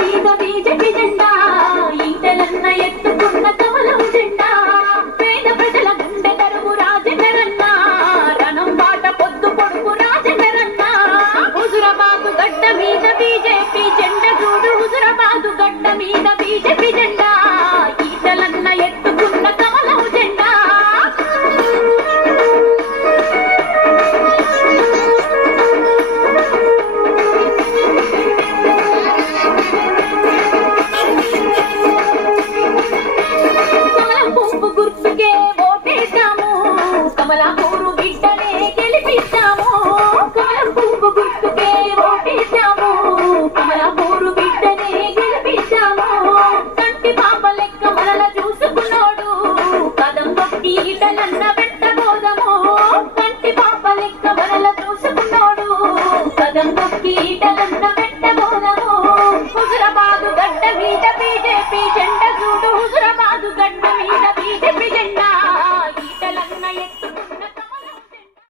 మీద బీజేపీ కవలన చూసుకున్నాడు. కదం తొక్కి ఇటలన్న పెట్టబోదము కంటి పాప చూసుకున్నాడు. కదం తొక్కి ఇటలన్న పెట్టబోదము హుజురాబాదు గడ్డ జెండ చూడు హుజురాబాదు గడ్డ మీద బీజేపీ జెండా. ఈటలన్న ఎత్తు